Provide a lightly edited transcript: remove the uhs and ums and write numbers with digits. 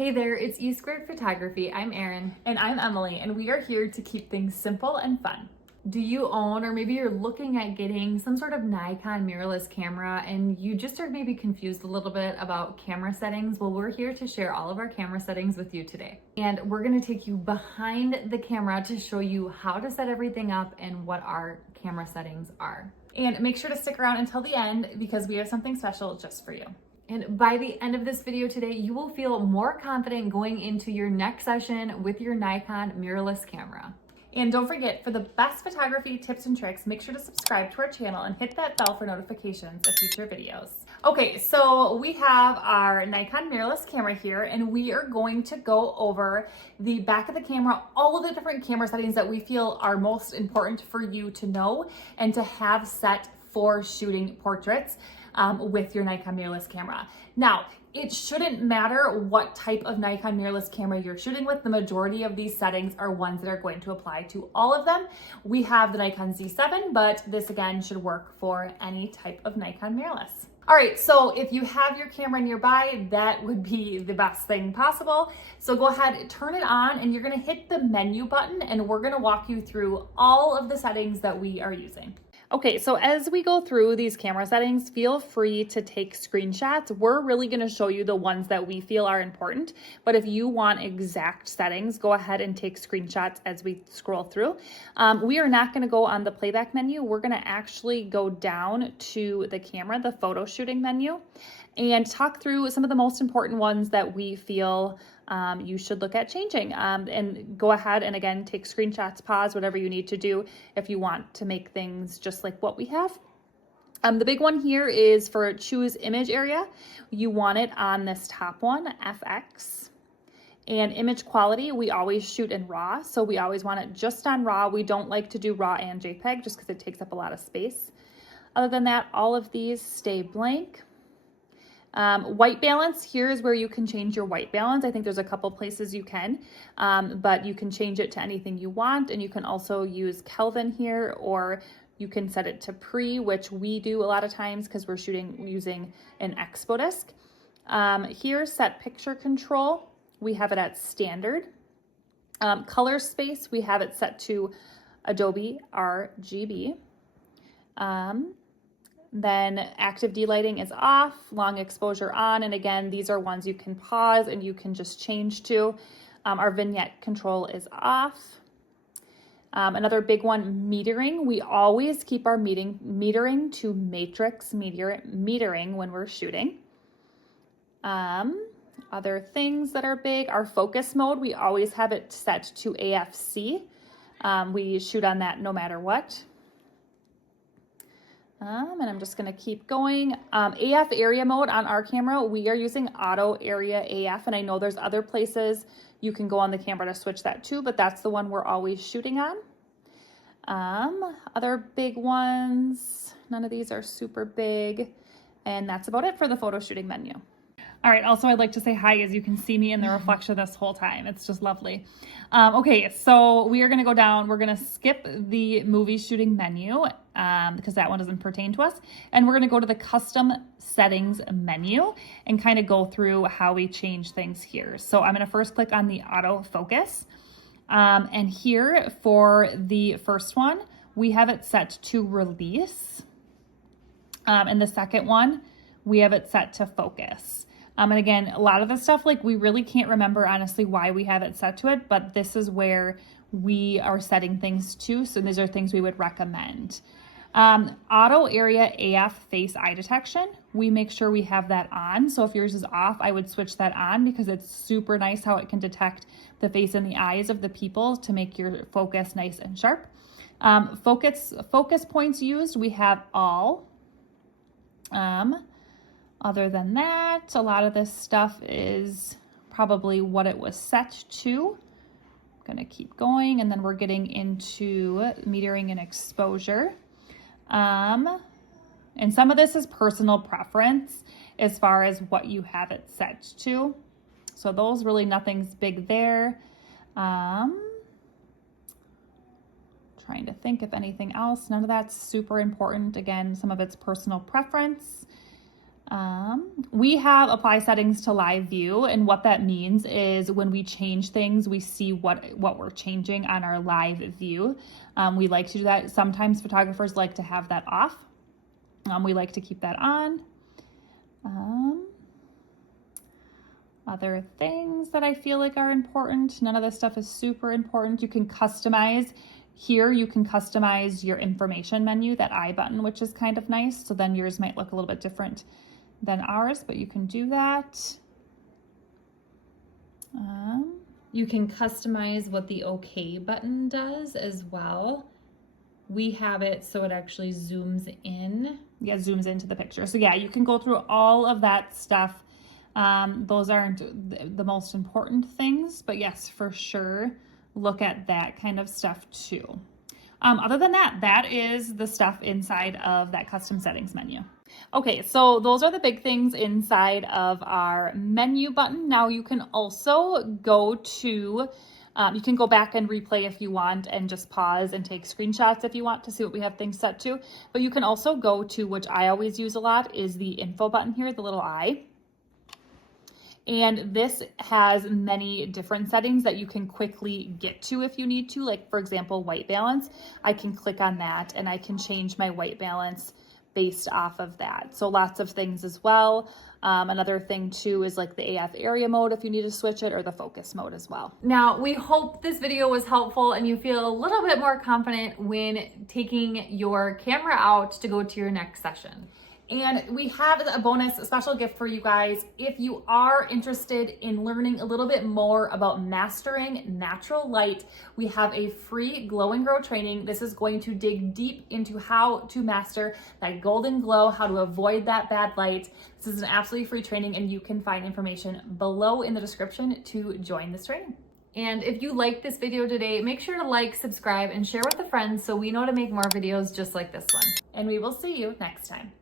Hey there, it's E Squared Photography. I'm Erin. And I'm Emily, and we are here to keep things simple and fun. Do you own, or maybe you're looking at getting some sort of Nikon mirrorless camera and you just are maybe confused a little bit about camera settings? Well, we're here to share all of our camera settings with you today. And we're gonna take you behind the camera to show you how to set everything up and what our camera settings are. And make sure to stick around until the end because we have something special just for you. And by the end of this video today, you will feel more confident going into your next session with your Nikon mirrorless camera. And don't forget, for the best photography tips and tricks, make sure to subscribe to our channel and hit that bell for notifications of future videos. Okay, so we have our Nikon mirrorless camera here, and we are going to go over the back of the camera, all of the different camera settings that we feel are most important for you to know and to have set for shooting portraits with your Nikon mirrorless camera. Now, it shouldn't matter what type of Nikon mirrorless camera you're shooting with. The majority of these settings are ones that are going to apply to all of them. We have the Nikon Z7, but this again should work for any type of Nikon mirrorless. All right, so if you have your camera nearby, that would be the best thing possible. So go ahead, turn it on, and you're gonna hit the menu button, and we're gonna walk you through all of the settings that we are using. Okay, so as we go through these camera settings, feel free to take screenshots. We're really gonna show you the ones that we feel are important, but if you want exact settings, go ahead and take screenshots as we scroll through. We are not gonna go on the playback menu. We're gonna actually go down to the camera, the photo shooting menu, and talk through some of the most important ones that we feel you should look at changing. And go ahead and again, take screenshots, pause, whatever you need to do if you want to make things just like what we have. The big one here is for choose image area. You want it on this top one, FX. And image quality, we always shoot in RAW, so we always want it just on RAW. We don't like to do RAW and JPEG just because it takes up a lot of space. Other than that, all of these stay blank. White balance, here is where you can change your white balance. I think there's a couple places you can, but you can change it to anything you want, and you can also use Kelvin here, or you can set it to pre, which we do a lot of times because we're shooting using an expo disc. Here, set picture control, we have it at standard. Color space, we have it set to Adobe RGB. Then active delighting is off, long exposure on, and again, these are ones you can pause and you can just change to. Our vignette control is off. Another big one, metering. We always keep our metering to matrix metering when we're shooting. Other things that are big, our focus mode, we always have it set to AFC. We shoot on that no matter what. And I'm just gonna keep going. AF area mode on our camera, we are using auto area AF, and I know there's other places you can go on the camera to switch that to, but that's the one we're always shooting on. Other big ones, none of these are super big, and that's about it for the photo shooting menu. All right, also I'd like to say hi, as you can see me in the reflection this whole time. It's just lovely. Okay, so we are gonna go down, we're gonna skip the movie shooting menu because that one doesn't pertain to us. And we're gonna go to the custom settings menu and kind of go through how we change things here. So I'm gonna first click on the auto focus. And here for the first one, we have it set to release. And the second one, we have it set to focus. And again, a lot of the stuff, like we really can't remember honestly why we have it set to it, but this is where we are setting things to. So these are things we would recommend. Auto area AF face eye detection, we make sure we have that on. So if yours is off, I would switch that on because it's super nice how it can detect the face and the eyes of the people to make your focus nice and sharp. Focus points used, we have all. Other than that, a lot of this stuff is probably what it was set to. I'm gonna keep going, and then we're getting into metering and exposure. And some of this is personal preference as far as what you have it set to. So those really, nothing's big there. Trying to think if anything else, none of that's super important. Again, some of it's personal preference. We have apply settings to live view, and what that means is when we change things, we see what we're changing on our live view. We like to do that. Sometimes photographers like to have that off. We like to keep that on. Other things that I feel like are important. None of this stuff is super important. You can customize. Here you can customize your information menu, that I button, which is kind of nice. So then yours might look a little bit different than ours, but you can do that. You can customize what the OK button does as well. We have it so it actually zooms in. Yeah, zooms into the picture. So yeah, you can go through all of that stuff. Those aren't the most important things, but yes, for sure, look at that kind of stuff too. Other than that, that is the stuff inside of that custom settings menu. Okay, so those are the big things inside of our menu button. Now you can also go to, you can go back and replay if you want and just pause and take screenshots if you want to see what we have things set to. But you can also go to, which I always use a lot, is the info button here, the little eye. And this has many different settings that you can quickly get to if you need to. Like for example, white balance, I can click on that and I can change my white balance based off of that. So lots of things as well. Another thing too is like the AF area mode if you need to switch it, or the focus mode as well. Now, we hope this video was helpful and you feel a little bit more confident when taking your camera out to go to your next session. And we have a bonus, a special gift for you guys. If you are interested in learning a little bit more about mastering natural light, we have a free Glow and Grow training. This is going to dig deep into how to master that golden glow, how to avoid that bad light. This is an absolutely free training, and you can find information below in the description to join this training. And if you liked this video today, make sure to like, subscribe, and share with a friend so we know to make more videos just like this one. And we will see you next time.